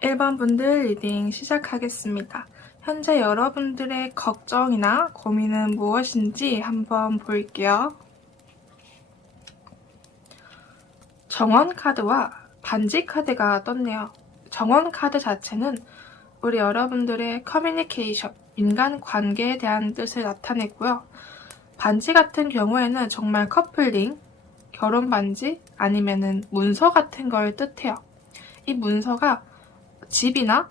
1번 분들 리딩 시작하겠습니다. 현재 여러분들의 걱정이나 고민은 무엇인지 한번 볼게요. 정원 카드와 반지 카드가 떴네요. 정원 카드 자체는 우리 여러분들의 커뮤니케이션, 인간관계에 대한 뜻을 나타내고요. 반지 같은 경우에는 정말 커플링, 결혼 반지 아니면은 문서 같은 걸 뜻해요. 이 문서가 집이나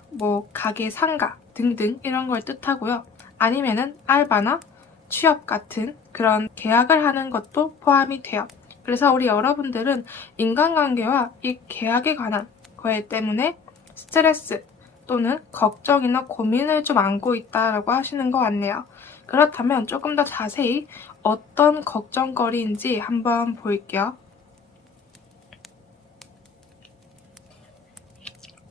가게 상가 등등 이런 걸 뜻하고요. 아니면은 알바나 취업 같은 그런 계약을 하는 것도 포함이 돼요. 그래서 우리 여러분들은 인간관계와 이 계약에 관한 거에 때문에 스트레스 또는 걱정이나 고민을 좀 안고 있다라고 하시는 것 같네요. 그렇다면 조금 더 자세히 어떤 걱정거리인지 한번 볼게요.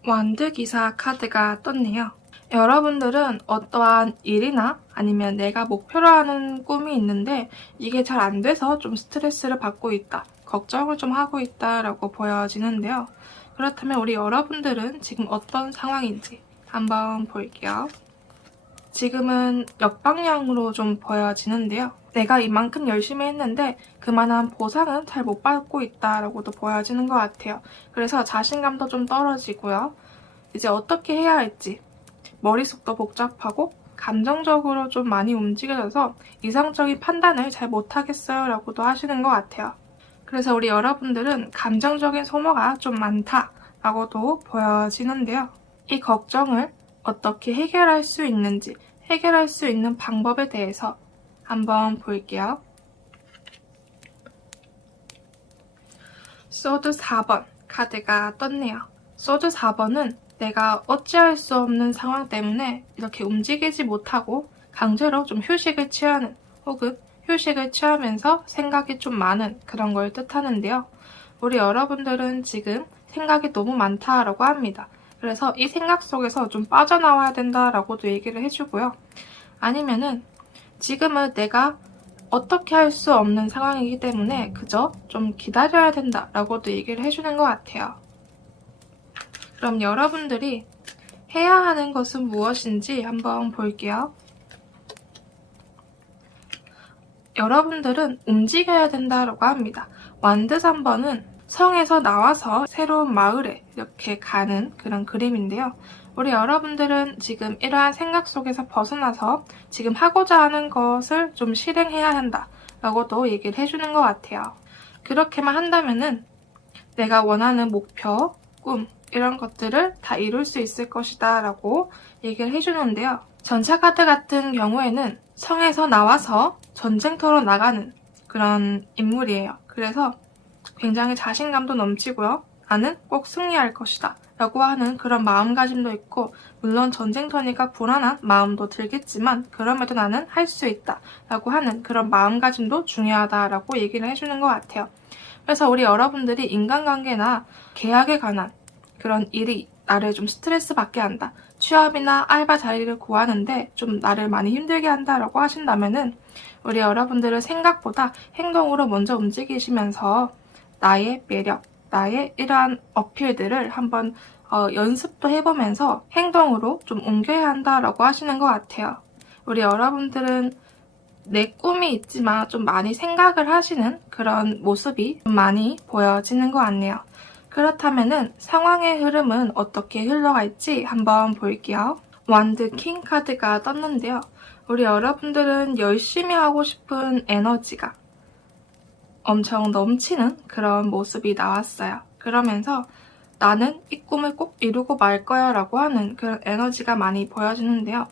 완드기사 카드가 떴네요. 여러분들은 어떠한 일이나 아니면 내가 목표로 하는 꿈이 있는데 이게 잘 안 돼서 좀 스트레스를 받고 있다, 걱정을 좀 하고 있다라고 보여지는데요. 그렇다면 우리 여러분들은 지금 어떤 상황인지 한번 볼게요. 지금은 역방향으로 좀 보여지는데요. 내가 이만큼 열심히 했는데 그만한 보상은 잘 못 받고 있다라고도 보여지는 것 같아요. 그래서 자신감도 좀 떨어지고요. 이제 어떻게 해야 할지 머릿속도 복잡하고 감정적으로 좀 많이 움직여져서 이상적인 판단을 잘 못하겠어요 라고도 하시는 것 같아요. 그래서 우리 여러분들은 감정적인 소모가 좀 많다라고도 보여지는데요. 이 걱정을 어떻게 해결할 수 있는지, 해결할 수 있는 방법에 대해서 한번 볼게요. 소드 4번 카드가 떴네요. 소드 4번은 내가 어찌할 수 없는 상황 때문에 이렇게 움직이지 못하고 강제로 좀 휴식을 취하는 혹은 휴식을 취하면서 생각이 좀 많은 그런 걸 뜻하는데요. 우리 여러분들은 지금 생각이 너무 많다라고 합니다. 그래서 이 생각 속에서 좀 빠져나와야 된다라고도 얘기를 해주고요. 아니면은 지금은 내가 어떻게 할 수 없는 상황이기 때문에 그저 좀 기다려야 된다라고도 얘기를 해주는 것 같아요. 그럼 여러분들이 해야 하는 것은 무엇인지 한번 볼게요. 여러분들은 움직여야 된다고 합니다. 완드 3번은 성에서 나와서 새로운 마을에 이렇게 가는 그런 그림인데요. 우리 여러분들은 지금 이러한 생각 속에서 벗어나서 지금 하고자 하는 것을 좀 실행해야 한다라고도 얘기를 해주는 것 같아요. 그렇게만 한다면은 내가 원하는 목표, 꿈 이런 것들을 다 이룰 수 있을 것이다 라고 얘기를 해주는데요. 전차 카드 같은 경우에는 성에서 나와서 전쟁터로 나가는 그런 인물이에요. 그래서 굉장히 자신감도 넘치고요. 나는 꼭 승리할 것이다 라고 하는 그런 마음가짐도 있고, 물론 전쟁터니까 불안한 마음도 들겠지만 그럼에도 나는 할 수 있다 라고 하는 그런 마음가짐도 중요하다라고 얘기를 해주는 것 같아요. 그래서 우리 여러분들이 인간관계나 계약에 관한 그런 일이 나를 좀 스트레스 받게 한다, 취업이나 알바 자리를 구하는데 좀 나를 많이 힘들게 한다라고 하신다면은 우리 여러분들은 생각보다 행동으로 먼저 움직이시면서 나의 매력, 나의 이러한 어필들을 한번 연습도 해보면서 행동으로 좀 옮겨야 한다라고 하시는 것 같아요. 우리 여러분들은 내 꿈이 있지만 좀 많이 생각을 하시는 그런 모습이 좀 많이 보여지는 것 같네요. 그렇다면은 상황의 흐름은 어떻게 흘러갈지 한번 볼게요. 완드 킹 카드가 떴는데요. 우리 여러분들은 열심히 하고 싶은 에너지가 엄청 넘치는 그런 모습이 나왔어요. 그러면서 나는 이 꿈을 꼭 이루고 말 거야 라고 하는 그런 에너지가 많이 보여지는데요.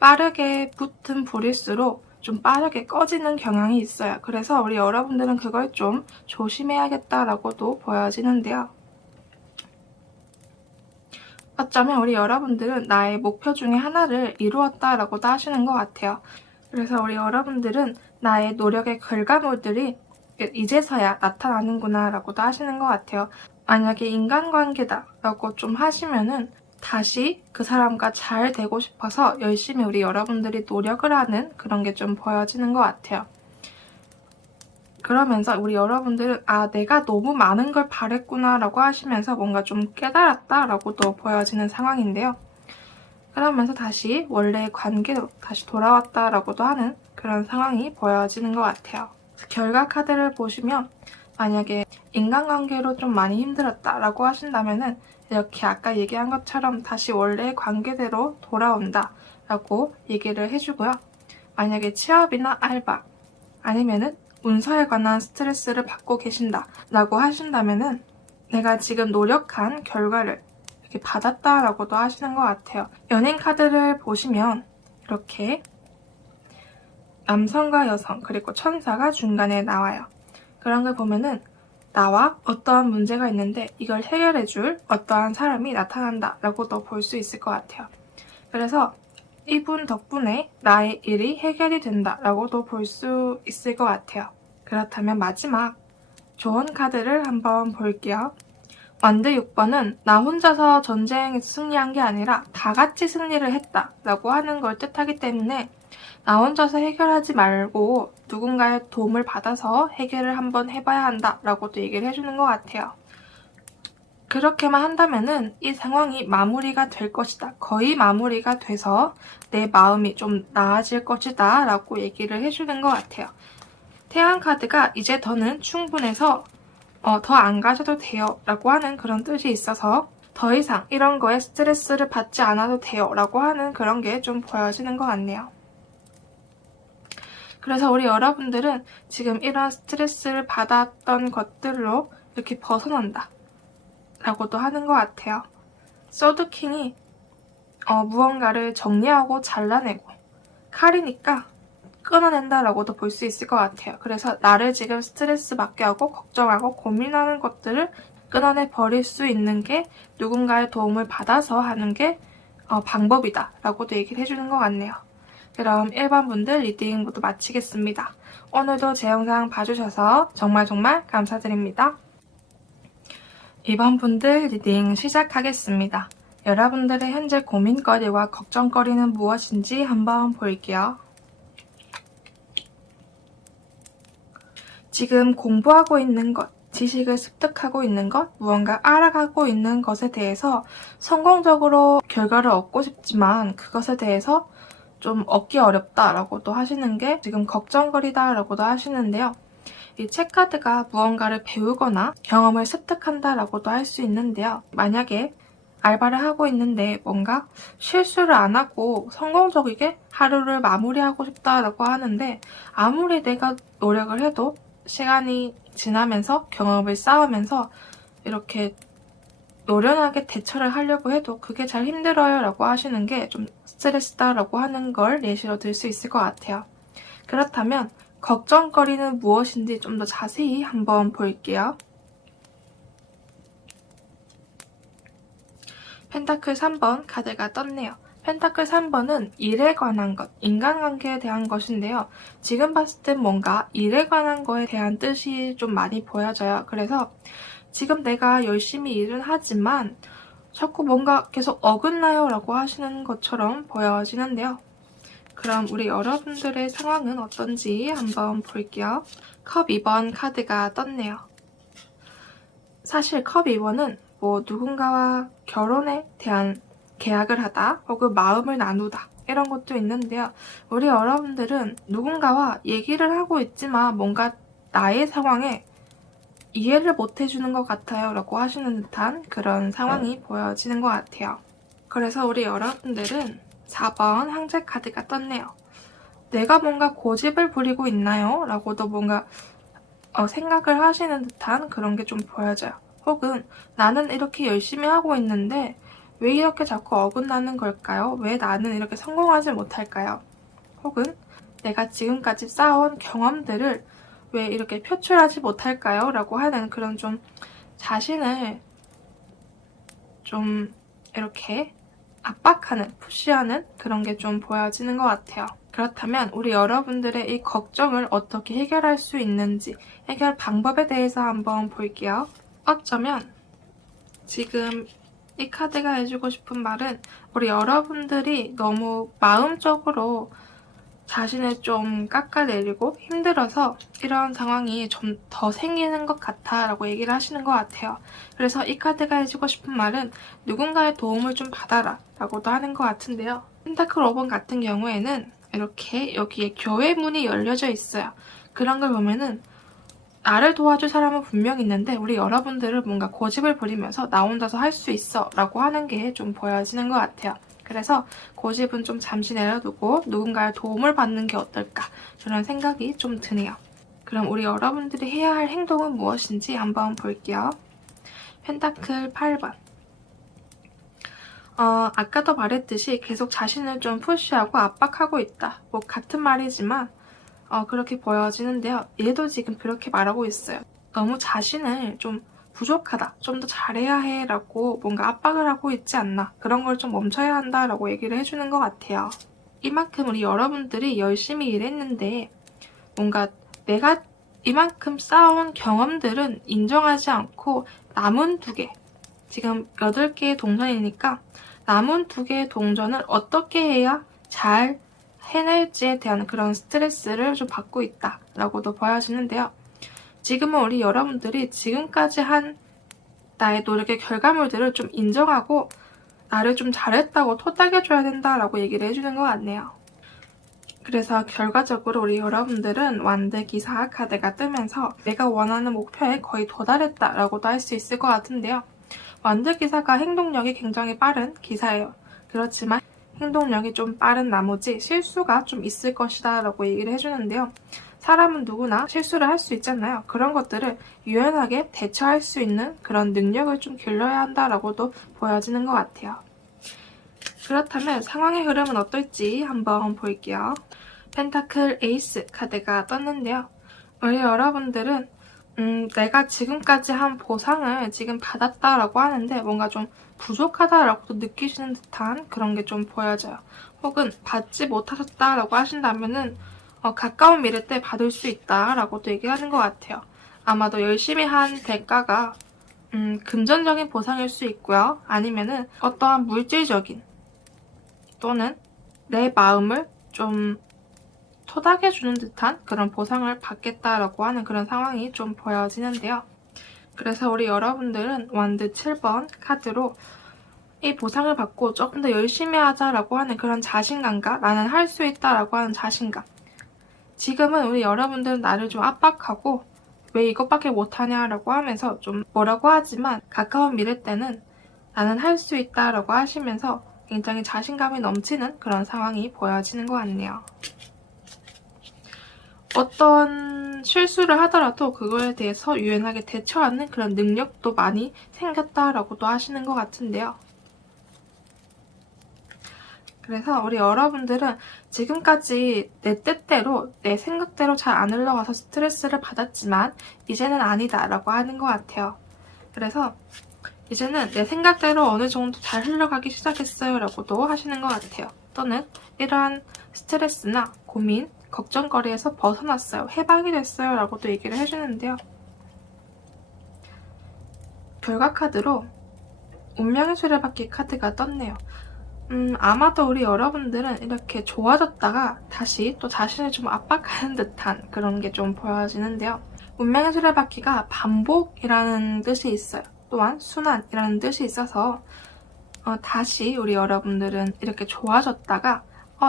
빠르게 붙은 불일수록 좀 빠르게 꺼지는 경향이 있어요. 그래서 우리 여러분들은 그걸 좀 조심해야겠다라고도 보여지는데요. 어쩌면 우리 여러분들은 나의 목표 중에 하나를 이루었다라고도 하시는 것 같아요. 그래서 우리 여러분들은 나의 노력의 결과물들이 이제서야 나타나는구나 라고도 하시는 것 같아요. 만약에 인간관계다 라고 좀 하시면은 다시 그 사람과 잘 되고 싶어서 열심히 우리 여러분들이 노력을 하는 그런 게 좀 보여지는 것 같아요. 그러면서 우리 여러분들은 내가 너무 많은 걸 바랬구나 라고 하시면서 뭔가 좀 깨달았다 라고도 보여지는 상황인데요. 그러면서 다시 원래의 관계로 다시 돌아왔다 라고도 하는 그런 상황이 보여지는 것 같아요. 결과 카드를 보시면 만약에 인간관계로 좀 많이 힘들었다 라고 하신다면은 이렇게 아까 얘기한 것처럼 다시 원래의 관계대로 돌아온다 라고 얘기를 해주고요. 만약에 취업이나 알바 아니면은 문서에 관한 스트레스를 받고 계신다 라고 하신다면은 내가 지금 노력한 결과를 이렇게 받았다 라고도 하시는 것 같아요. 연인 카드를 보시면 이렇게 남성과 여성 그리고 천사가 중간에 나와요. 그런 걸 보면은 나와 어떠한 문제가 있는데 이걸 해결해줄 어떠한 사람이 나타난다 라고도 볼 수 있을 것 같아요. 그래서 이분 덕분에 나의 일이 해결이 된다 라고도 볼 수 있을 것 같아요. 그렇다면 마지막 좋은 카드를 한번 볼게요. 완드 6번은 나 혼자서 전쟁에서 승리한 게 아니라 다 같이 승리를 했다 라고 하는 걸 뜻하기 때문에 나 혼자서 해결하지 말고 누군가의 도움을 받아서 해결을 한번 해봐야 한다 라고도 얘기를 해주는 것 같아요. 그렇게만 한다면은 이 상황이 마무리가 될 것이다. 거의 마무리가 돼서 내 마음이 좀 나아질 것이다 라고 얘기를 해주는 것 같아요. 태양 카드가 이제 더는 충분해서 더 안 가셔도 돼요 라고 하는 그런 뜻이 있어서 더 이상 이런 거에 스트레스를 받지 않아도 돼요 라고 하는 그런 게 좀 보여지는 것 같네요. 그래서 우리 여러분들은 지금 이런 스트레스를 받았던 것들로 이렇게 벗어난다 라고도 하는 것 같아요. 소드킹이 무언가를 정리하고 잘라내고 칼이니까 끊어낸다 라고도 볼 수 있을 것 같아요. 그래서 나를 지금 스트레스 받게 하고 걱정하고 고민하는 것들을 끊어내 버릴 수 있는 게 누군가의 도움을 받아서 하는 게 방법이다 라고도 얘기를 해주는 것 같네요. 그럼 1번 분들 리딩 모두 마치겠습니다. 오늘도 제 영상 봐주셔서 정말 감사드립니다. 2번 분들 리딩 시작하겠습니다. 여러분들의 현재 고민거리와 걱정거리는 무엇인지 한번 볼게요. 지금 공부하고 있는 것, 지식을 습득하고 있는 것, 무언가 알아가고 있는 것에 대해서 성공적으로 결과를 얻고 싶지만 그것에 대해서 좀 얻기 어렵다라고도 하시는 게 지금 걱정거리다라고도 하시는데요. 이 책카드가 무언가를 배우거나 경험을 습득한다라고도 할 수 있는데요. 만약에 알바를 하고 있는데 뭔가 실수를 안 하고 성공적이게 하루를 마무리하고 싶다라고 하는데 아무리 내가 노력을 해도 시간이 지나면서 경험을 쌓으면서 이렇게 노련하게 대처를 하려고 해도 그게 잘 힘들어요 라고 하시는 게 좀 스트레스다 라고 하는 걸 예시로 들 수 있을 것 같아요. 그렇다면 걱정거리는 무엇인지 좀 더 자세히 한번 볼게요. 펜타클 3번 카드가 떴네요. 펜타클 3번은 일에 관한 것, 인간관계에 대한 것인데요. 지금 봤을 땐 뭔가 일에 관한 거에 대한 뜻이 좀 많이 보여져요. 그래서 지금 내가 열심히 일은 하지만 자꾸 뭔가 계속 어긋나요 라고 하시는 것처럼 보여지는데요. 그럼 우리 여러분들의 상황은 어떤지 한번 볼게요. 컵 2번 카드가 떴네요. 사실 컵 2번은 누군가와 결혼에 대한 계약을 하다 혹은 마음을 나누다 이런 것도 있는데요. 우리 여러분들은 누군가와 얘기를 하고 있지만 뭔가 나의 상황에 이해를 못 해주는 것 같아요 라고 하시는 듯한 그런 상황이 보여지는 것 같아요. 그래서 우리 여러분들은 4번 황제 카드가 떴네요. 내가 뭔가 고집을 부리고 있나요? 라고도 뭔가 생각을 하시는 듯한 그런 게 좀 보여져요. 혹은 나는 이렇게 열심히 하고 있는데 왜 이렇게 자꾸 어긋나는 걸까요? 왜 나는 이렇게 성공하지 못할까요? 혹은 내가 지금까지 쌓아온 경험들을 왜 이렇게 표출하지 못할까요? 라고 하는 그런 좀 자신을 좀 이렇게 압박하는, 푸시하는 그런 게 좀 보여지는 것 같아요. 그렇다면 우리 여러분들의 이 걱정을 어떻게 해결할 수 있는지 해결 방법에 대해서 한번 볼게요. 어쩌면 지금 이 카드가 해주고 싶은 말은 우리 여러분들이 너무 마음적으로 자신을 좀 깎아내리고 힘들어서 이런 상황이 좀 더 생기는 것 같아 라고 얘기를 하시는 것 같아요. 그래서 이 카드가 해주고 싶은 말은 누군가의 도움을 좀 받아라 라고도 하는 것 같은데요. 펜타클 5번 같은 경우에는 이렇게 여기에 교회 문이 열려져 있어요. 그런 걸 보면은 나를 도와줄 사람은 분명 있는데 우리 여러분들은 뭔가 고집을 부리면서 나 혼자서 할 수 있어 라고 하는 게 좀 보여지는 것 같아요. 그래서 고집은 좀 잠시 내려두고 누군가의 도움을 받는 게 어떨까 그런 생각이 좀 드네요. 그럼 우리 여러분들이 해야 할 행동은 무엇인지 한번 볼게요. 펜타클 8번. 아까도 말했듯이 계속 자신을 좀 푸시하고 압박하고 있다. 뭐 같은 말이지만 그렇게 보여지는데요. 얘도 지금 그렇게 말하고 있어요. 너무 자신을 좀 부족하다, 좀 더 잘해야 해 라고 뭔가 압박을 하고 있지 않나, 그런 걸 좀 멈춰야 한다 라고 얘기를 해주는 것 같아요. 이만큼 우리 여러분들이 열심히 일했는데 뭔가 내가 이만큼 쌓아온 경험들은 인정하지 않고 남은 2개, 지금 8개의 동전이니까 남은 2개의 동전을 어떻게 해야 잘 해낼지에 대한 그런 스트레스를 좀 받고 있다라고도 보여지는데요. 지금은 우리 여러분들이 지금까지 한 나의 노력의 결과물들을 좀 인정하고 나를 좀 잘했다고 토닥여줘야 된다라고 얘기를 해주는 것 같네요. 그래서 결과적으로 우리 여러분들은 완드 기사 카드가 뜨면서 내가 원하는 목표에 거의 도달했다라고도 할 수 있을 것 같은데요. 완드 기사가 행동력이 굉장히 빠른 기사예요. 그렇지만 행동력이 좀 빠른 나머지 실수가 좀 있을 것이다 라고 얘기를 해주는데요. 사람은 누구나 실수를 할 수 있잖아요. 그런 것들을 유연하게 대처할 수 있는 그런 능력을 좀 길러야 한다라고도 보여지는 것 같아요. 그렇다면 상황의 흐름은 어떨지 한번 볼게요. 펜타클 에이스 카드가 떴는데요. 우리 여러분들은 내가 지금까지 한 보상을 지금 받았다라고 하는데 뭔가 좀 부족하다라고 느끼시는 듯한 그런 게 좀 보여져요. 혹은 받지 못하셨다라고 하신다면은 가까운 미래 때 받을 수 있다라고도 얘기하는 것 같아요. 아마도 열심히 한 대가가 금전적인 보상일 수 있고요. 아니면은 어떠한 물질적인 또는 내 마음을 좀 토닥여주는 듯한 그런 보상을 받겠다라고 하는 그런 상황이 좀 보여지는데요. 그래서 우리 여러분들은 완드 7번 카드로 이 보상을 받고 조금 더 열심히 하자라고 하는 그런 자신감과 나는 할 수 있다라고 하는 자신감. 지금은 우리 여러분들은 나를 좀 압박하고 왜 이것밖에 못하냐라고 하면서 좀 뭐라고 하지만 가까운 미래 때는 나는 할 수 있다라고 하시면서 굉장히 자신감이 넘치는 그런 상황이 보여지는 것 같네요. 어떤 실수를 하더라도 그거에 대해서 유연하게 대처하는 그런 능력도 많이 생겼다라고도 하시는 것 같은데요. 그래서 우리 여러분들은 지금까지 내 뜻대로, 내 생각대로 잘 안 흘러가서 스트레스를 받았지만 이제는 아니다라고 하는 것 같아요. 그래서 이제는 내 생각대로 어느 정도 잘 흘러가기 시작했어요 라고도 하시는 것 같아요. 또는 이러한 스트레스나 고민, 걱정거리에서 벗어났어요. 해방이 됐어요 라고도 얘기를 해주는데요. 결과 카드로 운명의 수레바퀴 카드가 떴네요. 아마도 우리 여러분들은 이렇게 좋아졌다가 다시 또 자신을 좀 압박하는 듯한 그런 게 좀 보여지는데요. 운명의 수레바퀴가 반복이라는 뜻이 있어요. 또한 순환이라는 뜻이 있어서 다시 우리 여러분들은 이렇게 좋아졌다가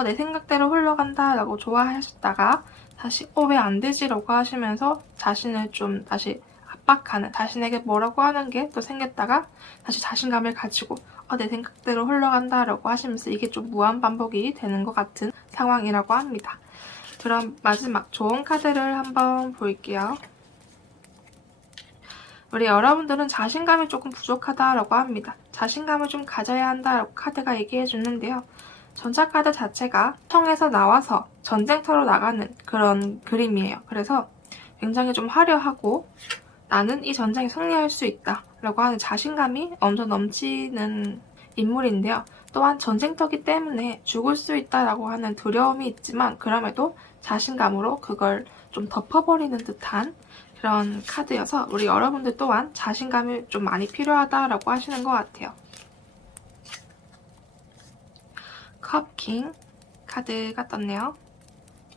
내 생각대로 흘러간다 라고 좋아하셨다가 다시 왜 안 되지 라고 하시면서 자신을 좀 다시 압박하는, 자신에게 뭐라고 하는 게 또 생겼다가 다시 자신감을 가지고 내 생각대로 흘러간다 라고 하시면서 이게 좀 무한반복이 되는 것 같은 상황이라고 합니다. 그럼 마지막 좋은 카드를 한번 볼게요. 우리 여러분들은 자신감이 조금 부족하다라고 합니다. 자신감을 좀 가져야 한다라고 카드가 얘기해 주는데요. 전차카드 자체가 성에서 나와서 전쟁터로 나가는 그런 그림이에요. 그래서 굉장히 좀 화려하고 나는 이 전쟁에 승리할 수 있다 라고 하는 자신감이 엄청 넘치는 인물인데요. 또한 전쟁터기 때문에 죽을 수 있다라고 하는 두려움이 있지만 그럼에도 자신감으로 그걸 좀 덮어버리는 듯한 그런 카드여서 우리 여러분들 또한 자신감이 좀 많이 필요하다라고 하시는 것 같아요. 컵킹 카드가 떴네요.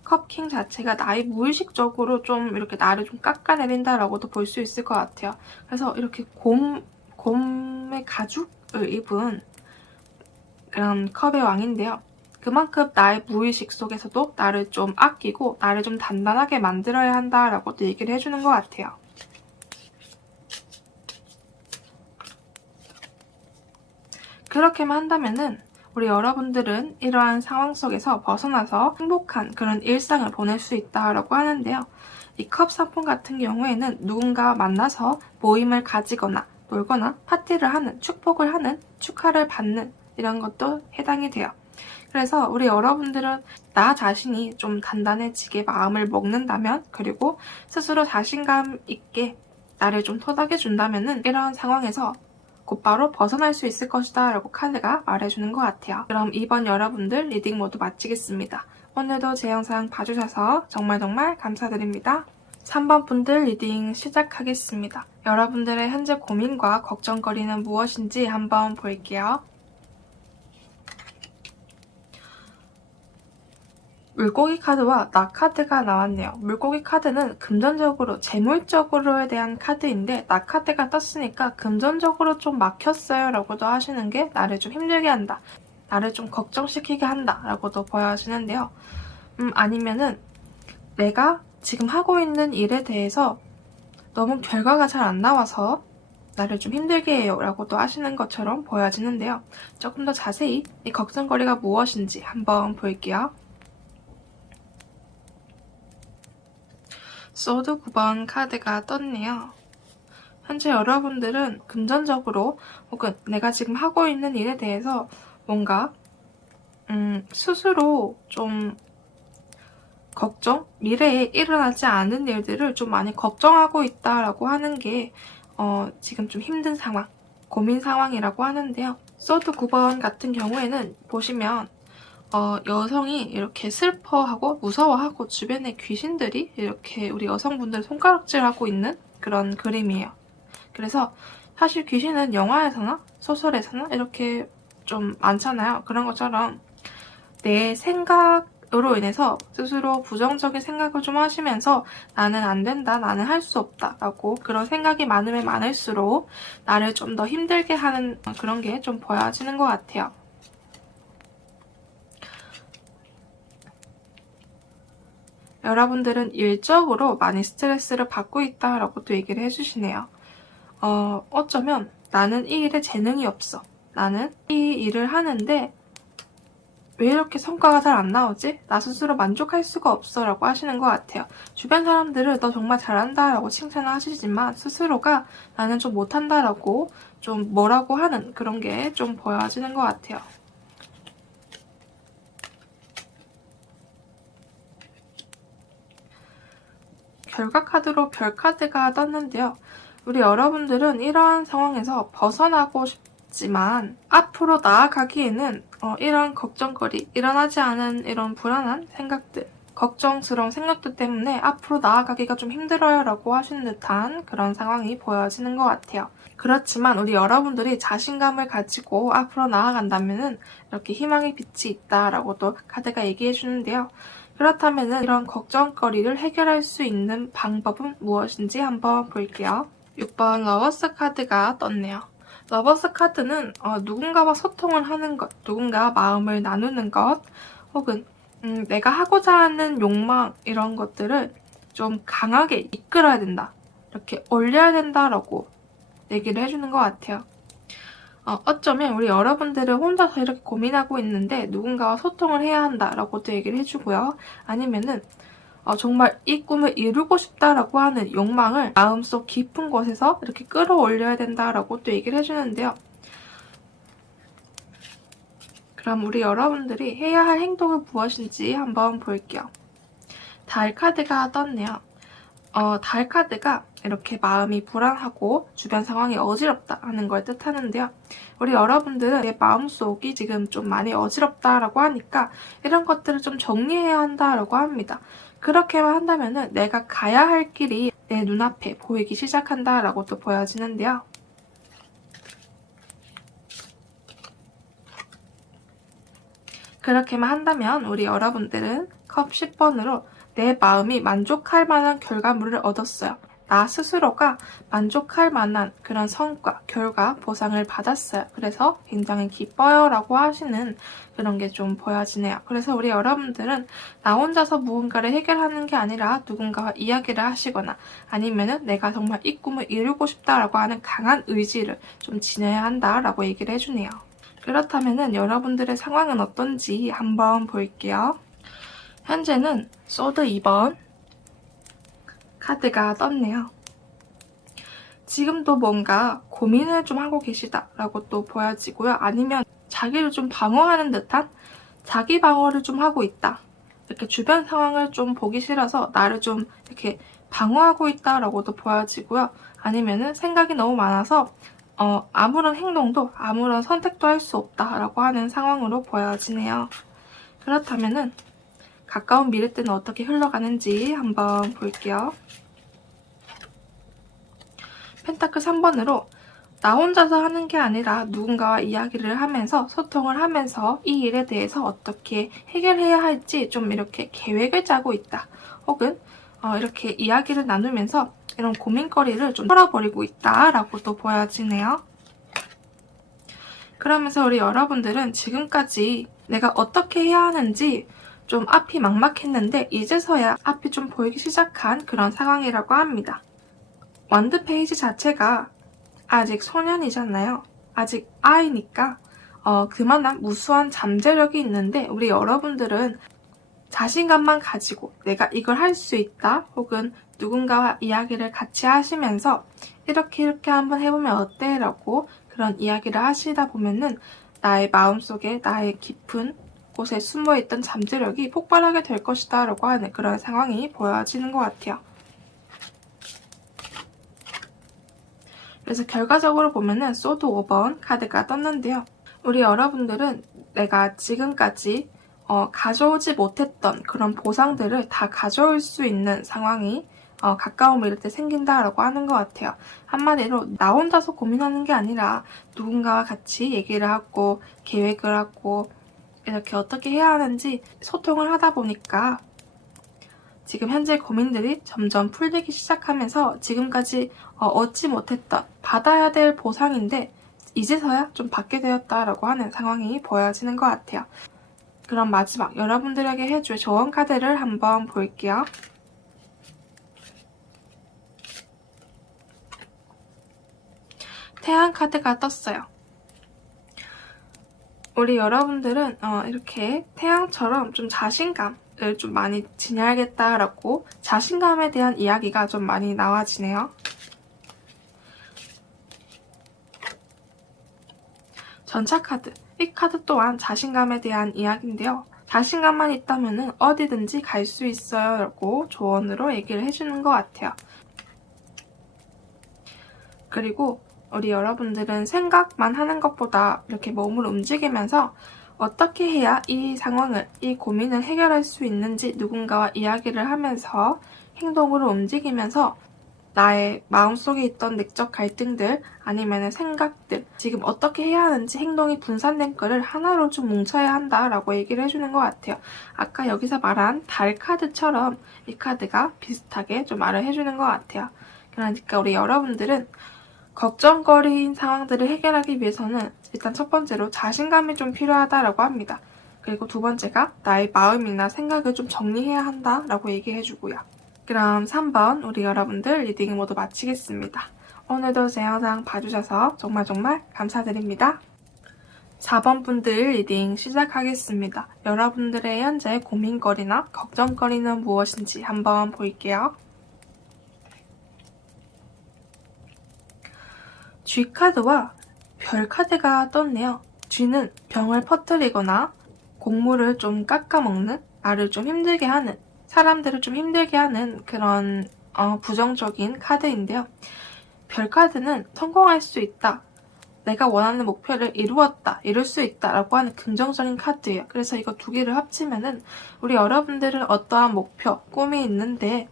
컵킹 자체가 나의 무의식적으로 좀 이렇게 나를 좀 깎아내린다라고도 볼 수 있을 것 같아요. 그래서 이렇게 곰의 가죽을 입은 그런 컵의 왕인데요. 그만큼 나의 무의식 속에서도 나를 좀 아끼고 나를 좀 단단하게 만들어야 한다라고도 얘기를 해주는 것 같아요. 그렇게만 한다면은 우리 여러분들은 이러한 상황 속에서 벗어나서 행복한 그런 일상을 보낼 수 있다라고 하는데요. 이 컵 사폰 같은 경우에는 누군가 만나서 모임을 가지거나 놀거나 파티를 하는, 축복을 하는, 축하를 받는 이런 것도 해당이 돼요. 그래서 우리 여러분들은 나 자신이 좀 단단해지게 마음을 먹는다면, 그리고 스스로 자신감 있게 나를 좀 토닥여준다면은 이러한 상황에서 곧바로 벗어날 수 있을 것이다 라고 카드가 말해주는 것 같아요. 그럼 이번 여러분들 리딩 모두 마치겠습니다. 오늘도 제 영상 봐주셔서 정말 감사드립니다. 3번 분들 리딩 시작하겠습니다. 여러분들의 현재 고민과 걱정거리는 무엇인지 한번 볼게요. 물고기 카드와 나 카드가 나왔네요. 물고기 카드는 금전적으로, 재물적으로에 대한 카드인데 나 카드가 떴으니까 금전적으로 좀 막혔어요 라고도 하시는 게 나를 좀 힘들게 한다, 나를 좀 걱정시키게 한다 라고도 보여지는데요. 아니면은 내가 지금 하고 있는 일에 대해서 너무 결과가 잘 안 나와서 나를 좀 힘들게 해요 라고도 하시는 것처럼 보여지는데요. 조금 더 자세히 이 걱정거리가 무엇인지 한번 볼게요. 소드 9번 카드가 떴네요. 현재 여러분들은 금전적으로 혹은 내가 지금 하고 있는 일에 대해서 뭔가 스스로 좀 미래에 일어나지 않은 일들을 좀 많이 걱정하고 있다라고 하는 게 지금 좀 힘든 상황, 고민 상황이라고 하는데요. 소드 9번 같은 경우에는 보시면 여성이 이렇게 슬퍼하고 무서워하고 주변에 귀신들이 이렇게 우리 여성분들 손가락질하고 있는 그런 그림이에요. 그래서 사실 귀신은 영화에서나 소설에서나 이렇게 좀 많잖아요. 그런 것처럼 내 생각으로 인해서 스스로 부정적인 생각을 좀 하시면서 나는 안 된다, 나는 할 수 없다 라고 그런 생각이 많으면 많을수록 나를 좀 더 힘들게 하는 그런 게 좀 보여지는 것 같아요. 여러분들은 일적으로 많이 스트레스를 받고 있다라고 또 얘기를 해주시네요. 어쩌면 나는 이 일에 재능이 없어. 나는 이 일을 하는데 왜 이렇게 성과가 잘 안 나오지? 나 스스로 만족할 수가 없어 라고 하시는 것 같아요. 주변 사람들은 너 정말 잘한다 라고 칭찬을 하시지만 스스로가 나는 좀 못한다 라고 좀 뭐라고 하는 그런 게 좀 보여지는 것 같아요. 결과 카드로 별 카드가 떴는데요. 우리 여러분들은 이러한 상황에서 벗어나고 싶지만 앞으로 나아가기에는 이런 걱정거리, 일어나지 않은 이런 불안한 생각들, 걱정스러운 생각들 때문에 앞으로 나아가기가 좀 힘들어요 라고 하시는 듯한 그런 상황이 보여지는 것 같아요. 그렇지만 우리 여러분들이 자신감을 가지고 앞으로 나아간다면 이렇게 희망의 빛이 있다라고도 카드가 얘기해 주는데요. 그렇다면 이런 걱정거리를 해결할 수 있는 방법은 무엇인지 한번 볼게요. 6번 러버스 카드가 떴네요. 러버스 카드는 누군가와 소통을 하는 것, 누군가 마음을 나누는 것, 혹은 내가 하고자 하는 욕망 이런 것들을 좀 강하게 이끌어야 된다, 이렇게 올려야 된다라고 얘기를 해주는 것 같아요. 어쩌면 우리 여러분들은 혼자서 이렇게 고민하고 있는데 누군가와 소통을 해야 한다라고도 얘기를 해주고요. 아니면은 정말 이 꿈을 이루고 싶다라고 하는 욕망을 마음속 깊은 곳에서 이렇게 끌어올려야 된다라고 또 얘기를 해주는데요. 그럼 우리 여러분들이 해야 할 행동은 무엇인지 한번 볼게요. 달 카드가 떴네요. 달 카드가 이렇게 마음이 불안하고 주변 상황이 어지럽다 하는 걸 뜻하는데요. 우리 여러분들은 내 마음속이 지금 좀 많이 어지럽다라고 하니까 이런 것들을 좀 정리해야 한다라고 합니다. 그렇게만 한다면은 내가 가야 할 길이 내 눈앞에 보이기 시작한다라고 또 보여지는데요. 그렇게만 한다면 우리 여러분들은 컵 10번으로 내 마음이 만족할 만한 결과물을 얻었어요. 나 스스로가 만족할 만한 그런 성과, 결과, 보상을 받았어요. 그래서 굉장히 기뻐요 라고 하시는 그런 게 좀 보여지네요. 그래서 우리 여러분들은 나 혼자서 무언가를 해결하는 게 아니라 누군가와 이야기를 하시거나 아니면은 내가 정말 이 꿈을 이루고 싶다라고 하는 강한 의지를 좀 지녀야 한다라고 얘기를 해주네요. 그렇다면은 여러분들의 상황은 어떤지 한번 볼게요. 현재는 소드 2번 카드가 떴네요. 지금도 뭔가 고민을 좀 하고 계시다라고 또 보여지고요. 아니면 자기를 좀 방어하는 듯한 자기 방어를 좀 하고 있다. 이렇게 주변 상황을 좀 보기 싫어서 나를 좀 이렇게 방어하고 있다라고도 보여지고요. 아니면은 생각이 너무 많아서 아무런 행동도 아무런 선택도 할 수 없다라고 하는 상황으로 보여지네요. 그렇다면은 가까운 미래 때는 어떻게 흘러가는지 한번 볼게요. 펜타클 3번으로 나 혼자서 하는 게 아니라 누군가와 이야기를 하면서 소통을 하면서 이 일에 대해서 어떻게 해결해야 할지 좀 이렇게 계획을 짜고 있다. 혹은 이렇게 이야기를 나누면서 이런 고민거리를 좀 털어버리고 있다라고 또 보여지네요. 그러면서 우리 여러분들은 지금까지 내가 어떻게 해야 하는지 좀 앞이 막막했는데 이제서야 앞이 좀 보이기 시작한 그런 상황이라고 합니다. 원드 페이지 자체가 아직 소년이잖아요. 아직 아이니까 그만한 무수한 잠재력이 있는데 우리 여러분들은 자신감만 가지고 내가 이걸 할 수 있다 혹은 누군가와 이야기를 같이 하시면서 이렇게 한번 해보면 어때? 라고 그런 이야기를 하시다 보면은 나의 마음속에 나의 깊은 곳에 숨어있던 잠재력이 폭발하게 될 것이다 라고 하는 그런 상황이 보여지는 것 같아요. 그래서 결과적으로 보면은 소드 5번 카드가 떴는데요. 우리 여러분들은 내가 지금까지 가져오지 못했던 그런 보상들을 다 가져올 수 있는 상황이 가까운 미래 때 생긴다라고 하는 것 같아요. 한마디로 나 혼자서 고민하는 게 아니라 누군가와 같이 얘기를 하고 계획을 하고 이렇게 어떻게 해야 하는지 소통을 하다 보니까 지금 현재 고민들이 점점 풀리기 시작하면서 지금까지 얻지 못했던 받아야 될 보상인데 이제서야 좀 받게 되었다라고 하는 상황이 보여지는 것 같아요. 그럼 마지막 여러분들에게 해줄 조언 카드를 한번 볼게요. 태양 카드가 떴어요. 우리 여러분들은 이렇게 태양처럼 좀 자신감을 좀 많이 지녀야겠다라고 자신감에 대한 이야기가 좀 많이 나와지네요. 전차 카드. 이 카드 또한 자신감에 대한 이야기인데요. 자신감만 있다면 어디든지 갈 수 있어요 라고 조언으로 얘기를 해주는 것 같아요. 그리고 우리 여러분들은 생각만 하는 것보다 이렇게 몸을 움직이면서 어떻게 해야 이 상황을, 이 고민을 해결할 수 있는지 누군가와 이야기를 하면서 행동으로 움직이면서 나의 마음속에 있던 내적 갈등들 아니면 생각들 지금 어떻게 해야 하는지 행동이 분산된 거를 하나로 좀 뭉쳐야 한다라고 얘기를 해주는 것 같아요. 아까 여기서 말한 달 카드처럼 이 카드가 비슷하게 좀 말을 해주는 것 같아요. 그러니까 우리 여러분들은 걱정거리인 상황들을 해결하기 위해서는 일단 첫 번째로 자신감이 좀 필요하다라고 합니다. 그리고 두 번째가 나의 마음이나 생각을 좀 정리해야 한다라고 얘기해주고요. 그럼 3번 우리 여러분들 리딩을 모두 마치겠습니다. 오늘도 제 영상 봐주셔서 정말 감사드립니다. 4번 분들 리딩 시작하겠습니다. 여러분들의 현재 고민거리나 걱정거리는 무엇인지 한번 볼게요. G카드와 별카드가 떴네요. G는 병을 퍼뜨리거나 곡물을 좀 깎아먹는, 나를 좀 힘들게 하는, 사람들을 좀 힘들게 하는 그런 부정적인 카드인데요. 별카드는 성공할 수 있다. 내가 원하는 목표를 이루었다, 이룰 수 있다 라고 하는 긍정적인 카드예요. 그래서 이거 두 개를 합치면은 우리 여러분들은 어떠한 목표, 꿈이 있는데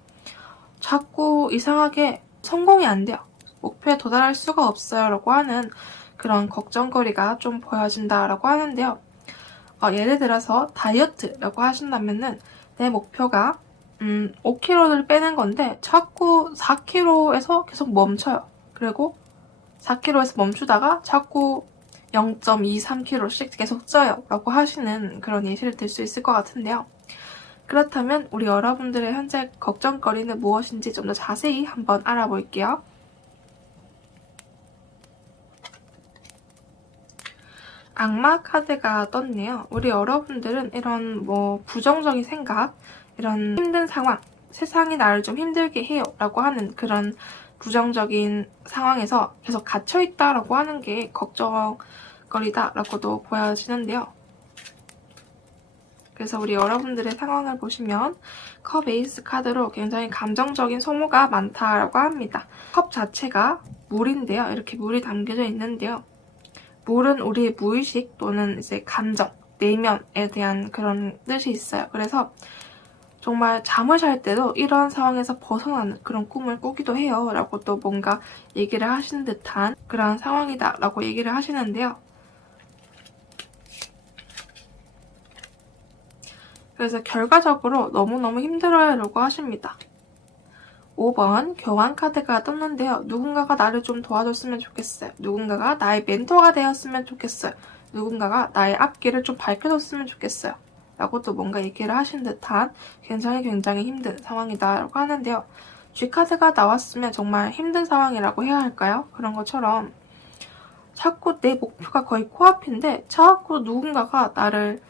자꾸 이상하게 성공이 안 돼요. 목표에 도달할 수가 없어요 라고 하는 그런 걱정거리가 좀 보여진다라고 하는데요. 예를 들어서 다이어트라고 하신다면은 내 목표가 5kg를 빼는 건데 자꾸 4kg에서 계속 멈춰요. 그리고 4kg에서 멈추다가 자꾸 0.23kg씩 계속 쪄요 라고 하시는 그런 예시를 들 수 있을 것 같은데요. 그렇다면 우리 여러분들의 현재 걱정거리는 무엇인지 좀 더 자세히 한번 알아볼게요. 악마 카드가 떴네요. 우리 여러분들은 이런 부정적인 생각, 이런 힘든 상황, 세상이 나를 좀 힘들게 해요 라고 하는 그런 부정적인 상황에서 계속 갇혀있다라고 하는 게 걱정거리다라고도 보여지는데요. 그래서 우리 여러분들의 상황을 보시면 컵 에이스 카드로 굉장히 감정적인 소모가 많다라고 합니다. 컵 자체가 물인데요. 이렇게 물이 담겨져 있는데요. 물은 우리의 무의식 또는 이제 감정, 내면에 대한 그런 뜻이 있어요. 그래서 정말 잠을 잘 때도 이런 상황에서 벗어나는 그런 꿈을 꾸기도 해요. 라고 또 뭔가 얘기를 하시는 듯한 그런 상황이다 라고 얘기를 하시는데요. 그래서 결과적으로 너무너무 힘들어요 라고 하십니다. 5번 교환 카드가 떴는데요. 누군가가 나를 좀 도와줬으면 좋겠어요. 누군가가 나의 멘토가 되었으면 좋겠어요. 누군가가 나의 앞길을 좀 밝혀줬으면 좋겠어요. 라고 또 뭔가 얘기를 하신 듯한 굉장히 힘든 상황이다 라고 하는데요. G카드가 나왔으면 정말 힘든 상황이라고 해야 할까요? 그런 것처럼 자꾸 내 목표가 거의 코앞인데 자꾸 누군가가 나를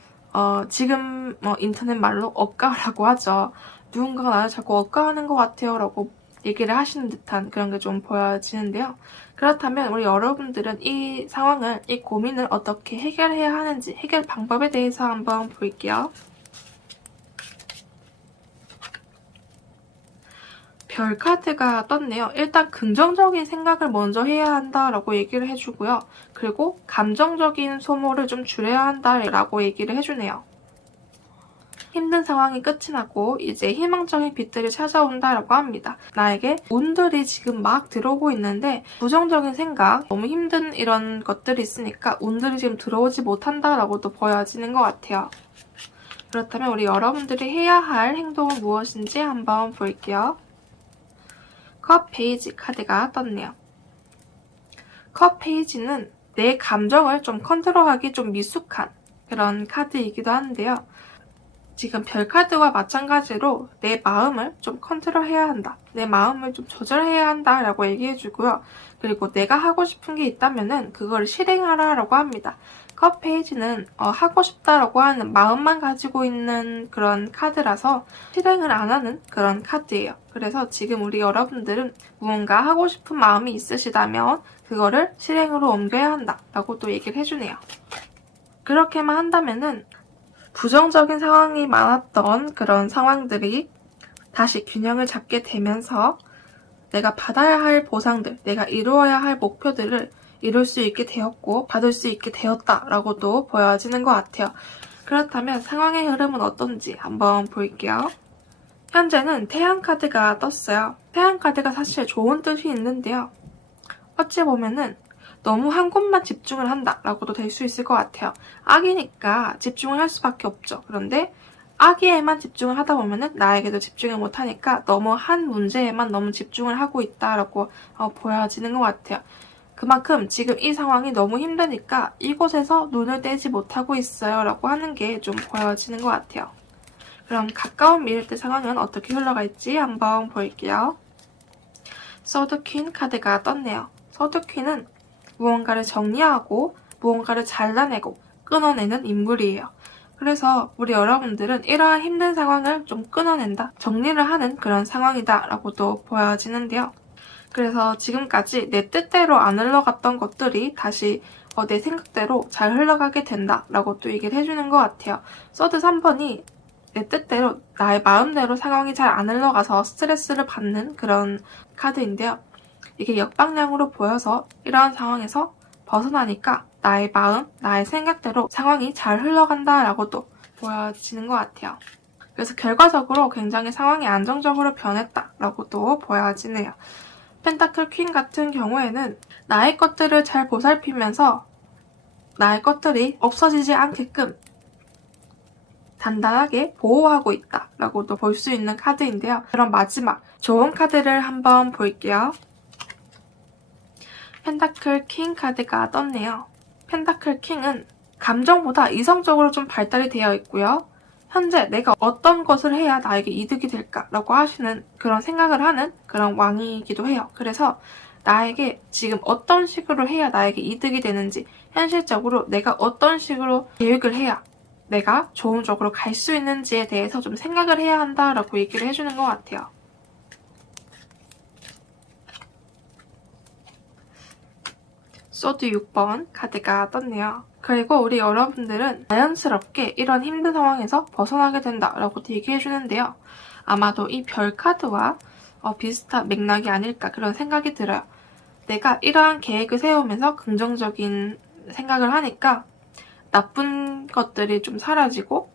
지금 인터넷 말로 억까라고 하죠. 누군가가 나를 자꾸 억까하는 것 같아요 라고 얘기를 하시는 듯한 그런 게 좀 보여지는데요. 그렇다면 우리 여러분들은 이 상황을, 이 고민을 어떻게 해결해야 하는지 해결 방법에 대해서 한번 볼게요. 별 카드가 떴네요. 일단 긍정적인 생각을 먼저 해야 한다라고 얘기를 해주고요. 그리고 감정적인 소모를 좀 줄여야 한다라고 얘기를 해주네요. 힘든 상황이 끝이 나고 이제 희망적인 빛들이 찾아온다라고 합니다. 나에게 운들이 지금 막 들어오고 있는데 부정적인 생각, 너무 힘든 이런 것들이 있으니까 운들이 지금 들어오지 못한다라고도 보여지는 것 같아요. 그렇다면 우리 여러분들이 해야 할 행동은 무엇인지 한번 볼게요. 컵 페이지 카드가 떴네요. 컵 페이지는 내 감정을 좀 컨트롤하기 좀 미숙한 그런 카드이기도 한데요. 지금 별 카드와 마찬가지로 내 마음을 좀 컨트롤해야 한다. 내 마음을 좀 조절해야 한다 라고 얘기해주고요. 그리고 내가 하고 싶은 게 있다면은 그걸 실행하라 라고 합니다. 컵 페이지는 하고 싶다라고 하는 마음만 가지고 있는 그런 카드라서 실행을 안 하는 그런 카드예요. 그래서 지금 우리 여러분들은 무언가 하고 싶은 마음이 있으시다면 그거를 실행으로 옮겨야 한다 라고 또 얘기를 해주네요. 그렇게만 한다면은 부정적인 상황이 많았던 그런 상황들이 다시 균형을 잡게 되면서 내가 받아야 할 보상들, 내가 이루어야 할 목표들을 이룰 수 있게 되었고 받을 수 있게 되었다라고도 보여지는 것 같아요. 그렇다면 상황의 흐름은 어떤지 한번 볼게요. 현재는 태양 카드가 떴어요. 태양 카드가 사실 좋은 뜻이 있는데요. 어찌 보면은 너무 한 곳만 집중을 한다라고도 될 수 있을 것 같아요. 악이니까 집중을 할 수밖에 없죠. 그런데 악의에만 집중을 하다 보면은 나에게도 집중을 못하니까 너무 한 문제에만 너무 집중을 하고 있다라고 보여지는 것 같아요. 그만큼 지금 이 상황이 너무 힘드니까 이곳에서 눈을 떼지 못하고 있어요 라고 하는 게 좀 보여지는 것 같아요. 그럼 가까운 미래 때 상황은 어떻게 흘러갈지 한번 볼게요. 서드 퀸 카드가 떴네요. 서드 퀸은 무언가를 정리하고 무언가를 잘라내고 끊어내는 인물이에요. 그래서 우리 여러분들은 이러한 힘든 상황을 좀 끊어낸다, 정리를 하는 그런 상황이다 라고도 보여지는데요. 그래서 지금까지 내 뜻대로 안 흘러갔던 것들이 다시 내 생각대로 잘 흘러가게 된다 라고 또 얘기를 해주는 것 같아요. 서드 3번이 내 뜻대로 나의 마음대로 상황이 잘 안 흘러가서 스트레스를 받는 그런 카드인데요. 이게 역방향으로 보여서 이러한 상황에서 벗어나니까 나의 마음, 나의 생각대로 상황이 잘 흘러간다라고도 보여지는 것 같아요. 그래서 결과적으로 굉장히 상황이 안정적으로 변했다라고도 보여지네요. 펜타클 퀸 같은 경우에는 나의 것들을 잘 보살피면서 나의 것들이 없어지지 않게끔 단단하게 보호하고 있다라고도 볼 수 있는 카드인데요. 그럼 마지막 좋은 카드를 한번 볼게요. 펜타클 킹 카드가 떴네요. 펜타클 킹은 감정보다 이성적으로 좀 발달이 되어 있고요. 현재 내가 어떤 것을 해야 나에게 이득이 될까라고 하시는 그런 생각을 하는 그런 왕이기도 해요. 그래서 나에게 지금 어떤 식으로 해야 나에게 이득이 되는지, 현실적으로 내가 어떤 식으로 계획을 해야 내가 좋은 쪽으로 갈 수 있는지에 대해서 좀 생각을 해야 한다라고 얘기를 해주는 것 같아요. 소드 6번 카드가 떴네요. 그리고 우리 여러분들은 자연스럽게 이런 힘든 상황에서 벗어나게 된다라고 얘기해주는데요. 아마도 이 별 카드와 비슷한 맥락이 아닐까 그런 생각이 들어요. 내가 이러한 계획을 세우면서 긍정적인 생각을 하니까 나쁜 것들이 좀 사라지고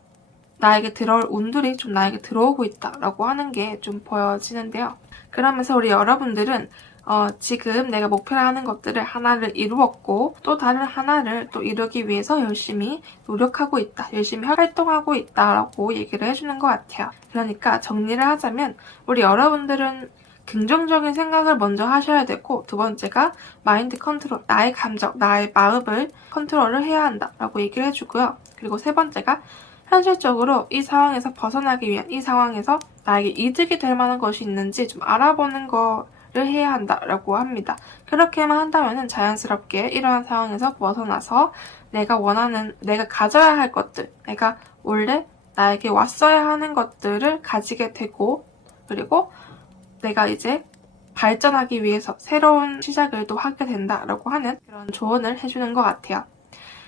나에게 들어올 운들이 좀 나에게 들어오고 있다라고 하는 게 좀 보여지는데요. 그러면서 우리 여러분들은 지금 내가 목표로 하는 것들을 하나를 이루었고 또 다른 하나를 또 이루기 위해서 열심히 노력하고 있다, 열심히 활동하고 있다라고 얘기를 해주는 것 같아요. 그러니까 정리를 하자면 우리 여러분들은 긍정적인 생각을 먼저 하셔야 되고, 두 번째가 마인드 컨트롤, 나의 감정, 나의 마음을 컨트롤을 해야 한다라고 얘기를 해주고요. 그리고 세 번째가 현실적으로 이 상황에서 벗어나기 위한, 이 상황에서 나에게 이득이 될 만한 것이 있는지 좀 알아보는 거를 해야 한다라고 합니다. 그렇게만 한다면 자연스럽게 이러한 상황에서 벗어나서 내가 원하는, 내가 가져야 할 것들, 내가 원래 나에게 왔어야 하는 것들을 가지게 되고, 그리고 내가 이제 발전하기 위해서 새로운 시작을 또 하게 된다라고 하는 그런 조언을 해주는 것 같아요.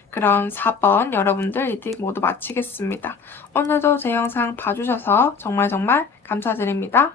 그럼 4번 여러분들 리딩 모두 마치겠습니다. 오늘도 제 영상 봐주셔서 정말 감사드립니다.